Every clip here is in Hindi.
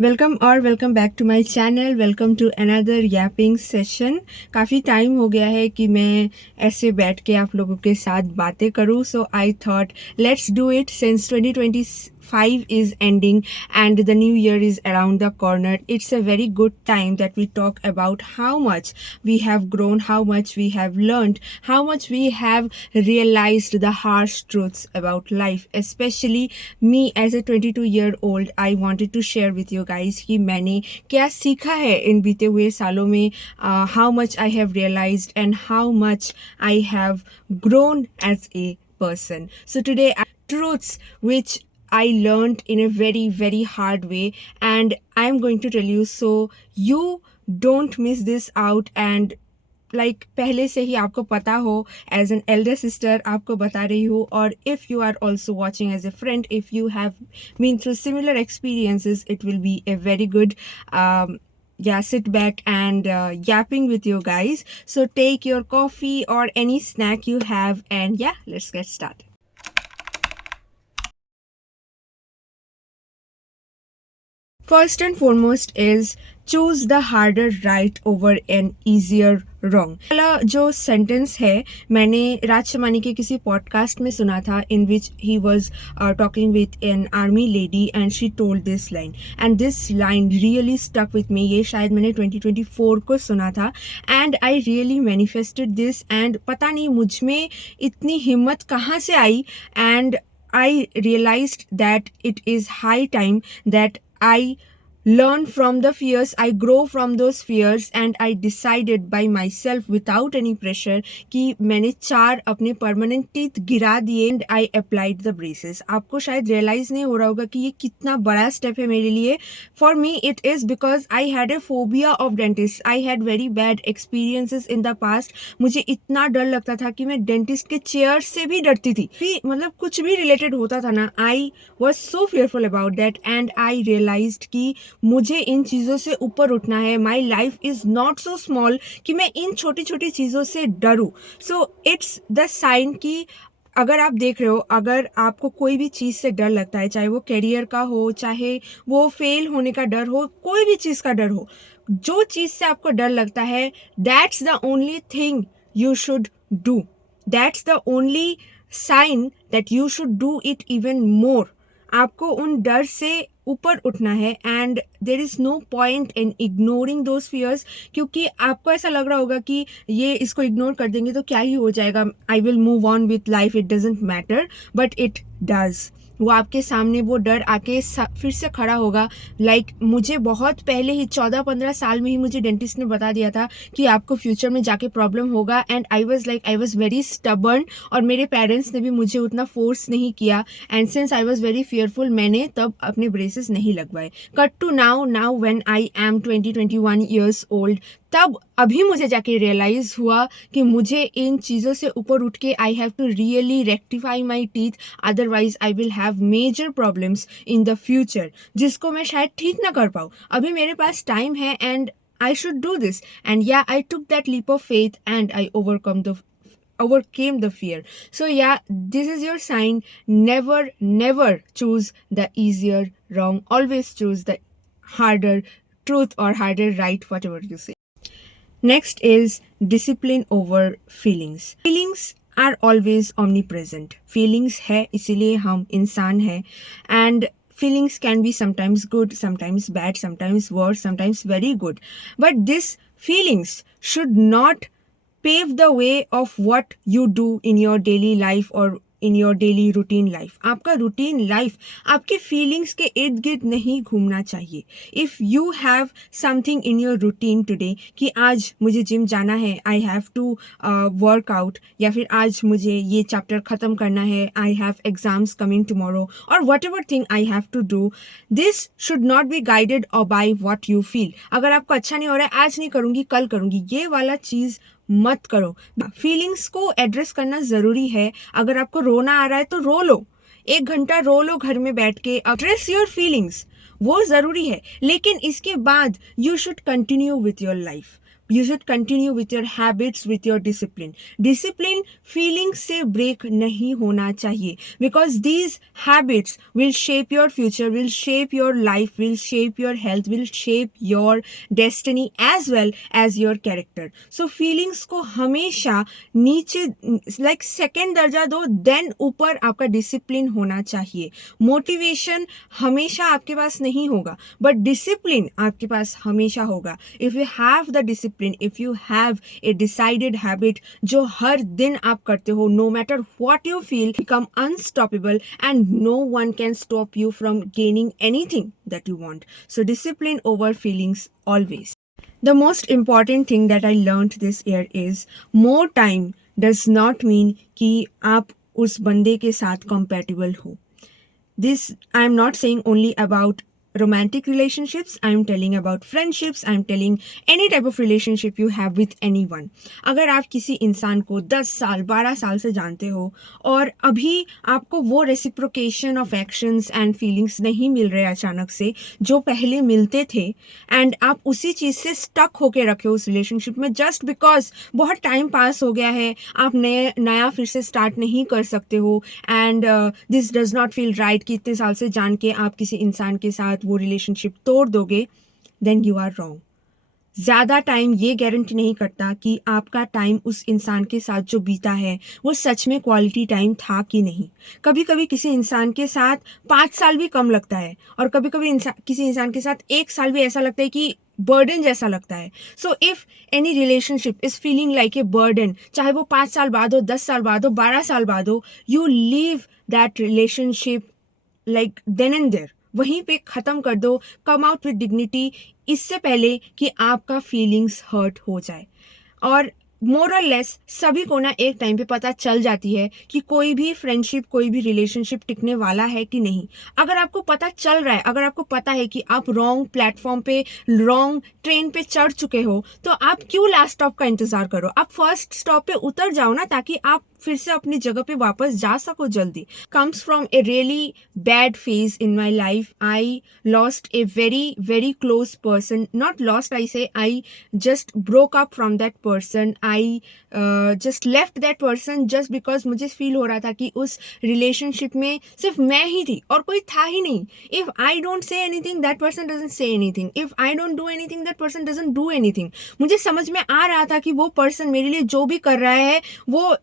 Welcome back to my channel. Welcome to another yapping session. काफ़ी टाइम हो गया है कि मैं ऐसे बैठ के आप लोगों के साथ बातें करूं, so I thought let's do it since 2025 is ending and the new year is around the corner. It's a very good time that we talk about how much we have grown, how much we have learned, how much we have realized the harsh truths about life. Especially me as a 22-year-old, I wanted to share with you guys कि मैंने क्या सीखा है इन बीते हुए सालों में, how much I have realized and how much I have grown as a person. So today, truths which I learned in a very, very hard way, and I'm going to tell you so you don't miss this out. And like पहले से ही आपको पता हो, एज एन एल्डर सिस्टर आपको बता रही हूँ, और if you are also watching as a friend, if you have been through similar experiences, it will be a very good yeah, sit back and yapping with you guys. So take your coffee or any snack you have, and yeah, let's get started. First and foremost is choose the harder right over an easier wrong. वाला जो सेंटेंस है मैंने राज शमानी के किसी पॉडकास्ट में सुना था, in which he was talking with an army lady and she told this line, and this line really stuck with me. ये शायद मैंने 2024 को सुना था and I really manifested this. And पता नहीं मुझ में इतनी हिम्मत कहाँ से आई, and I realized that it is high time that I learn from the fears, I grow from those fears, and I decided by myself without any pressure कि मैंने 4 अपने परमानेंट टीथ गिरा दिए and I applied the braces. आपको शायद रियलाइज नहीं हो रहा होगा कि ये कितना बड़ा स्टेप है मेरे लिए. For me it is because I had a phobia of dentists. I had very bad experiences in the past. मुझे इतना डर लगता था कि मैं डेंटिस्ट के चेयर से भी डरती थी. मतलब कुछ भी रिलेटेड होता था ना, I was so fearful about that, and I realized कि मुझे इन चीज़ों से ऊपर उठना है. My life is not so small कि मैं इन छोटी छोटी चीज़ों से डरूँ. सो इट्स द साइन कि अगर आप देख रहे हो, अगर आपको कोई भी चीज़ से डर लगता है, चाहे वो करियर का हो, चाहे वो फेल होने का डर हो, कोई भी चीज़ का डर हो, जो चीज़ से आपको डर लगता है, that's the only thing you should do. That's the only sign that you should do it even more. आपको उन डर से ऊपर उठना है, and there is no point in ignoring those fears. क्योंकि आपको ऐसा लग रहा होगा कि ये इसको इग्नोर कर देंगे तो क्या ही हो जाएगा, I will move on with life, it doesn't matter. But it does. वो आपके सामने वो डर आके फिर से खड़ा होगा. लाइक मुझे बहुत पहले ही 14-15 साल में ही मुझे डेंटिस्ट ने बता दिया था कि आपको फ्यूचर में जाके प्रॉब्लम होगा, and I was very stubborn. और मेरे पेरेंट्स ने भी मुझे उतना फोर्स नहीं किया, and since I was very fearful, मैंने तब अपने ब्रेसेस नहीं लगवाए. Cut to now when I am 21 years old, तब अभी मुझे जाके रियलाइज हुआ कि मुझे इन चीज़ों से ऊपर उठ के I have to really rectify my teeth, otherwise I will have major problems in the future, जिसको मैं शायद ठीक ना कर पाऊँ. अभी मेरे पास टाइम है and I should do this. And yeah, I took that leap of faith and I overcame the fear. So yeah, this is your sign. Never choose the easier wrong. Always choose the harder truth or harder right, whatever you say. Next is discipline over feelings. Feelings are always omnipresent. Feelings है इसीलिए हम इंसान हैं, and feelings can be sometimes good, sometimes bad, sometimes worse, sometimes very good. But these feelings should not pave the way of what you do in your daily life or in your daily routine life. आपका रूटीन लाइफ आपके फीलिंग्स के इर्द गिर्द नहीं घूमना चाहिए. If you have something in your routine today कि आज मुझे जिम जाना है, I have to work out, या फिर आज मुझे ये चैप्टर ख़त्म करना है, I have exams coming tomorrow, और whatever thing I have to do, this should not be guided और बाय वॉट यू फील. अगर आपको अच्छा नहीं हो रहा है, आज नहीं करूँगी कल करूँगी, ये वाला चीज़ मत करो. फीलिंग्स को एड्रेस करना ज़रूरी है. अगर आपको रोना आ रहा है तो रो लो, 1 घंटा रो लो घर में बैठ के, एड्रेस योर फीलिंग्स, वो ज़रूरी है. लेकिन इसके बाद you should continue with your life. you should continue with your habits, with your discipline. Discipline feelings से break नहीं होना चाहिए, because these habits will shape your future, will shape your life, will shape your health, will shape your destiny as well as your character. So feelings को हमेशा नीचे like second दर्जा दो, then ऊपर आपका discipline होना चाहिए. Motivation हमेशा आपके पास नहीं होगा, but discipline आपके पास हमेशा होगा. If you have the discipline, if you have a decided habit जो हर दिन आप करते हो, no matter what you feel, become unstoppable and no one can stop you from gaining anything that you want. So discipline over feelings always. The most important thing that I learned this year is more time does not mean कि आप उस बंदे के साथ compatible हो. This I am not saying only about romantic relationships. I am telling about friendships. I am telling any type of relationship you have with anyone. अगर आप किसी इंसान को 10 साल 12 साल से जानते हो और अभी आपको वो reciprocation of actions and feelings नहीं मिल रहे अचानक से जो पहले मिलते थे, एंड आप उसी चीज़ से स्टक होके रखे हो उस रिलेशनशिप में जस्ट बिकॉज बहुत टाइम पास हो गया है, आप नया फिर से स्टार्ट नहीं कर सकते हो, and this does not feel right कि इतने साल से जान के आप किसी इंसान के साथ वो रिलेशनशिप तोड़ दोगे, देन यू आर रॉन्ग. ज़्यादा टाइम ये गारंटी नहीं करता कि आपका टाइम उस इंसान के साथ जो बीता है वो सच में क्वालिटी टाइम था कि नहीं. कभी कभी किसी इंसान के साथ 5 साल भी कम लगता है, और कभी कभी किसी इंसान के साथ 1 साल भी ऐसा लगता है कि बर्डन जैसा लगता है. So if any relationship is feeling like a burden, चाहे वो 5 साल बाद हो, 10 साल बाद हो, 12 साल बाद हो, you leave that relationship like then and there. वहीं पे ख़त्म कर दो. कम आउट विद डिग्निटी, इससे पहले कि आपका फीलिंग्स हर्ट हो जाए. और मोर और लेस सभी को ना एक टाइम पे पता चल जाती है कि कोई भी फ्रेंडशिप, कोई भी रिलेशनशिप टिकने वाला है कि नहीं. अगर आपको पता चल रहा है, अगर आपको पता है कि आप रॉन्ग प्लेटफॉर्म पे, रॉन्ग ट्रेन पे चढ़ चुके हो, तो आप क्यों लास्ट स्टॉप का इंतज़ार करो. आप फर्स्ट स्टॉप पे उतर जाओ ना, ताकि आप फिर से अपनी जगह पे वापस जा सको जल्दी. Comes from a really bad phase in my life. I lost a very close person. Not lost, I say I just broke up from that person. I just left that person just because मुझे फील हो रहा था कि उस रिलेशनशिप में सिर्फ मैं ही थी और कोई था ही नहीं. If I don't say anything, that person doesn't say anything. If I don't do anything, that person doesn't do anything. मुझे समझ में आ रहा था कि वो पर्सन मेरे लिए जो भी कर रहा है वो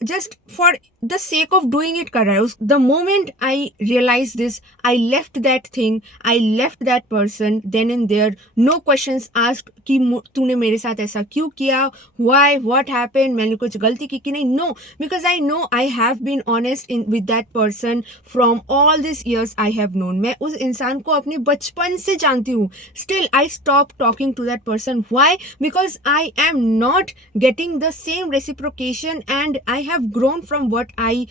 just for the sake of doing it कर रहा है. The moment I realized this, I left that thing, I left that person then and there. No questions asked कि तूने मेरे साथ ऐसा क्यों किया, why, what happened, मैंने कुछ गलती की कि नहीं. No, because I know I have been honest with that person from all these years I have known. मैं उस इंसान को अपने बचपन से जानती हूँ. Still I stopped talking to that person. Why? Because I am not getting the same reciprocation and I have grown from what I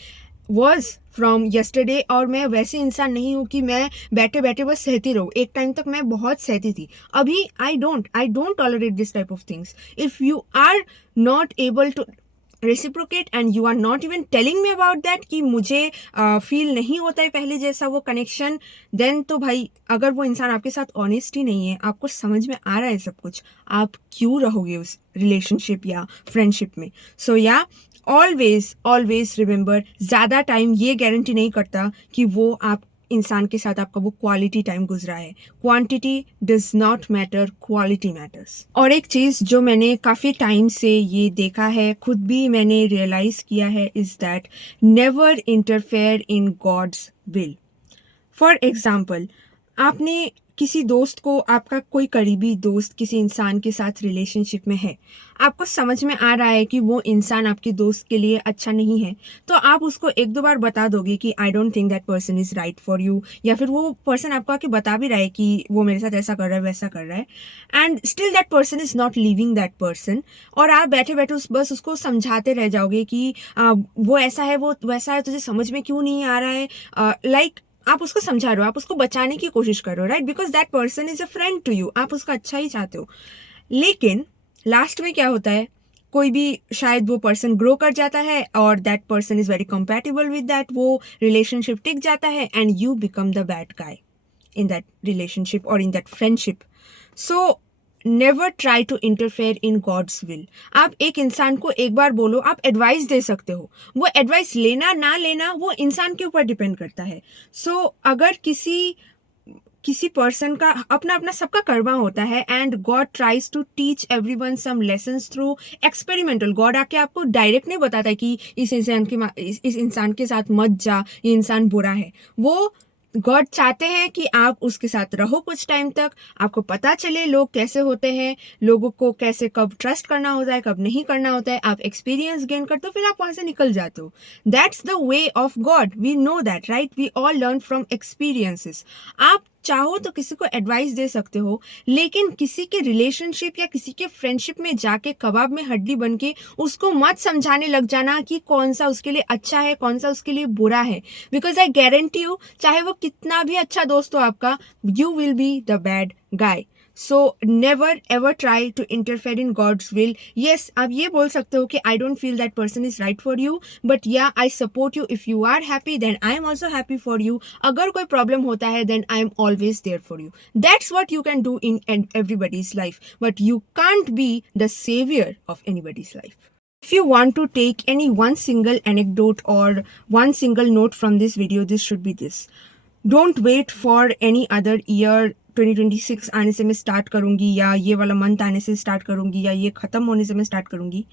was from yesterday. और मैं वैसे इंसान नहीं हूँ कि मैं बैठे बैठे बस सहती रहूँ. एक टाइम तक मैं बहुत सहती थी. अभी I don't tolerate this type of things. If you are not able to reciprocate and you are not even telling me about that कि मुझे फील नहीं होता है पहले जैसा वो कनेक्शन, देन तो भाई अगर वो इंसान आपके साथ ऑनेस्ट ही नहीं है, आपको समझ में आ रहा है सब कुछ, आप क्यों रहोगे उस रिलेशनशिप या फ्रेंडशिप में. सो या ऑलवेज रिमेंबर, ज़्यादा टाइम ये गारंटी नहीं करता कि वो आप इंसान के साथ आपका वो क्वालिटी टाइम गुजरा है. Quantity does not matter, quality matters. और एक चीज़ जो मैंने काफ़ी टाइम से ये देखा है, खुद भी मैंने रियलाइज़ किया है, is that never interfere in God's will. For example, आपने किसी दोस्त को, आपका कोई करीबी दोस्त किसी इंसान के साथ रिलेशनशिप में है, आपको समझ में आ रहा है कि वो इंसान आपके दोस्त के लिए अच्छा नहीं है, तो आप उसको 1-2 बार बता दोगे कि I don't think that person is right for you, या फिर वो पर्सन आपको आके बता भी रहा है कि वो मेरे साथ ऐसा कर रहा है, वैसा कर रहा है, and still that person is not leaving that person. और आप बैठे बैठे बस उसको समझाते रह जाओगे कि वो ऐसा है, वो वैसा है, तुझे समझ में क्यों नहीं आ रहा है. लाइक आप उसको समझा रहे हो, आप उसको बचाने की कोशिश कर रहे हो, right, because that person is a friend to you, आप उसका अच्छा ही चाहते हो. लेकिन लास्ट में क्या होता है, कोई भी शायद वो पर्सन ग्रो कर जाता है और that person is very compatible with that, वो रिलेशनशिप टिक जाता है and you become the bad guy in that relationship और in that friendship. So never try to interfere in God's will. आप एक इंसान को एक बार बोलो, आप एडवाइस दे सकते हो, वो एडवाइस लेना ना लेना वो इंसान के ऊपर डिपेंड करता है। सो अगर किसी पर्सन का अपना अपना सबका कर्मा होता है, and God tries to teach everyone some lessons through experimental. God आके आपको डायरेक्ट नहीं बताता कि इस इंसान के साथ मत जा, ये इंसान बुरा है। वो गॉड चाहते हैं कि आप उसके साथ रहो कुछ टाइम तक, आपको पता चले लोग कैसे होते हैं, लोगों को कैसे कब ट्रस्ट करना होता है, कब नहीं करना होता है, आप एक्सपीरियंस गेन करते हो, फिर आप वहां से निकल जाते हो। That's the way of God, we know that, right? We all learn from experiences. आप चाहो तो किसी को एडवाइस दे सकते हो, लेकिन किसी के रिलेशनशिप या किसी के फ्रेंडशिप में जाके कबाब में हड्डी बन के उसको मत समझाने लग जाना कि कौन सा उसके लिए अच्छा है, कौन सा उसके लिए बुरा है। बिकॉज आई गारंटी यू, चाहे वो कितना भी अच्छा दोस्त हो आपका, you will be the bad guy. So never ever try to interfere in God's will. Yes, आप ये बोल सकते हो कि I don't feel that person is right for you, but yeah I support you. If you are happy then I am also happy for you. अगर कोई प्रॉब्लम होता है then I am always there for you. That's what you can do in everybody's life, but you can't be the savior of anybody's life. If you want to take any one single anecdote or one single note from this video, this should be this. Don't wait for any other year, 2026 आने से मैं स्टार्ट करूँगी, या ये वाला मंथ आने से स्टार्ट करूँगी, या ये ख़त्म होने से मैं स्टार्ट करूँगी।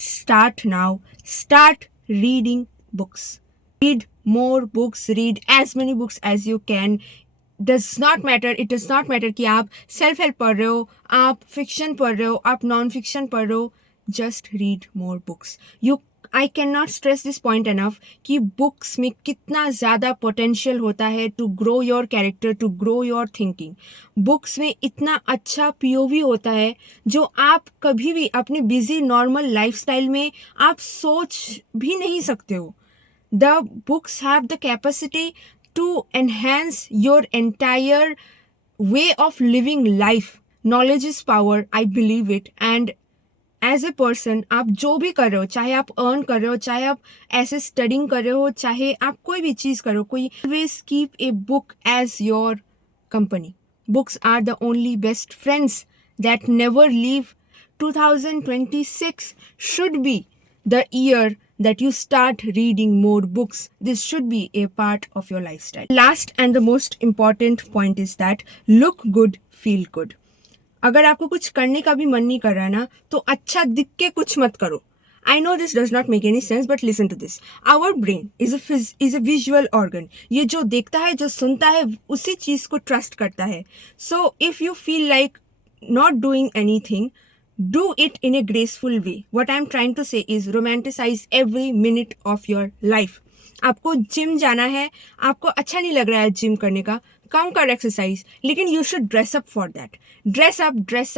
Start now. Start reading books. Read more books. Read as many books as you can. Does not matter. It does not matter कि आप सेल्फ हेल्प पढ़ रहे हो, आप फिक्शन पढ़ रहे हो, आप नॉन फिक्शन पढ़ रहे हो। Just read more books. I can not stress this point enough कि बुक्स में कितना ज़्यादा पोटेंशियल होता है to grow your character, to grow your thinking. Books में इतना अच्छा पीओवी होता है जो आप कभी भी अपने बिजी नॉर्मल लाइफस्टाइल में आप सोच भी नहीं सकते हो। The books have the capacity to enhance your entire way of living life. Knowledge is power, I believe it. And as a person, आप जो भी कर रहे हो, चाहे आप अर्न कर रहे हो, चाहे आप ऐसे स्टडिंग कर रहे हो, चाहे आप कोई भी चीज़ करो, कोई always keep a book as your company. Books are the only best friends that never leave. 2026 should be the year that you start reading more books. This should be a part of your lifestyle. Last and the most important point is that look good, feel good. अगर आपको कुछ करने का भी मन नहीं कर रहा ना, तो अच्छा दिख के कुछ मत करो. I know this does not make any sense, but listen to this. Our brain is a visual organ. ये जो देखता है, जो सुनता है, उसी चीज़ को ट्रस्ट करता है. So if you feel like not doing anything, do it in a graceful way. What I'm trying to say is romanticize every minute of your life. आपको जिम जाना है, आपको अच्छा नहीं लग रहा है जिम करने का, कम कर एक्सरसाइज, लेकिन you should dress up for that. Dress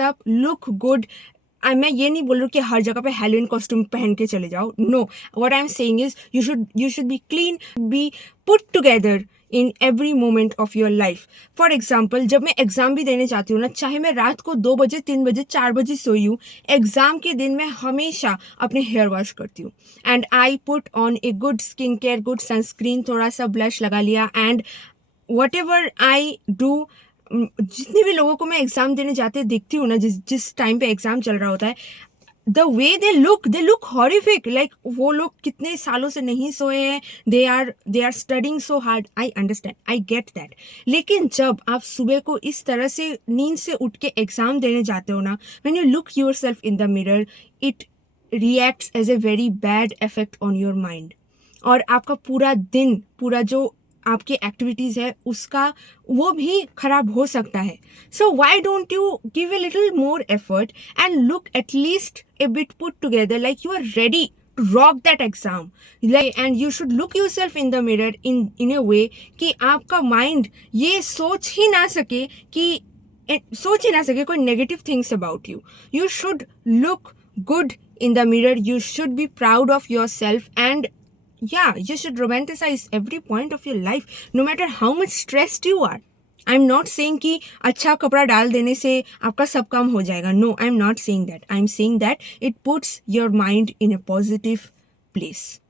up, look good. मैं ये नहीं बोल रही हूँ कि हर जगह पे हेलोइन कॉस्ट्यूम पहन के चले जाओ. No, what I am saying is you should be clean, be put together in every moment of your life. For example, जब मैं एग्ज़ाम भी देने जाती हूँ ना, चाहे मैं रात को 2 बजे, 3 बजे, 4 बजे सोई हूँ, एग्ज़ाम के दिन मैं हमेशा अपने हेयर वॉश करती हूँ. And I put on a good skin care, good sunscreen, थोड़ा सा ब्लश लगा लिया, and what ever I do. जितने भी लोगों को मैं एग्ज़ाम देने जाते देखती हूँ ना, जिस टाइम पे एग्ज़ाम चल रहा होता है, the way they look horrific. Like वो लोग कितने सालों से नहीं सोए हैं, they are studying so hard. I understand, I get that. लेकिन जब आप सुबह को इस तरह से नींद से उठ के एग्ज़ाम देने जाते हो ना, when you look yourself in the mirror, it reacts as a very bad effect on your mind. और आपका पूरा दिन, पूरा जो आपकी एक्टिविटीज़ है, उसका वो भी खराब हो सकता है. So why don't you give a little more effort and look at least a bit put together, like you are ready to rock that exam. And you should look yourself in the mirror in a way कि आपका माइंड ये सोच ही ना सके कोई negative things about you. You should look good in the mirror. You should be proud of yourself, and yeah, you should romanticize every point of your life, no matter how much stressed you are. I'm not saying कि अच्छा कपड़ा डाल देने से आपका सब काम हो जाएगा. No, I'm not saying that. I'm saying that it puts your mind in a positive place.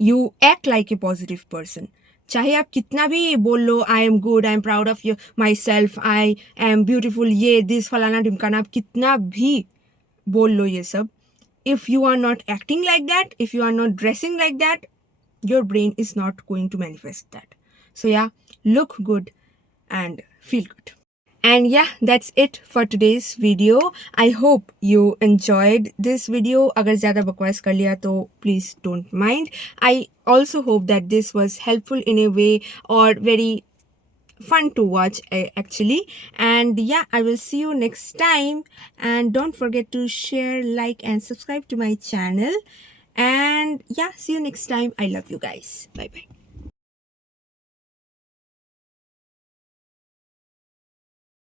You act like a positive person. चाहे आप कितना भी बोल लो I am good, I am proud of you myself, I am beautiful, ये दिस फलाना ढिमकाना, आप कितना भी बोल लो ये सब, if you are not acting like that, if you are not dressing like that, your brain is not going to manifest that. So yeah, look good and feel good. And yeah, that's it for today's video. I hope you enjoyed this video. Agar zyada bakwas kar liya to please don't mind. I also hope that this was helpful in a way, or very fun to watch actually. And yeah, I will see you next time, and don't forget to share, like and subscribe to my channel. And yeah, see you next time. I love you guys. Bye bye.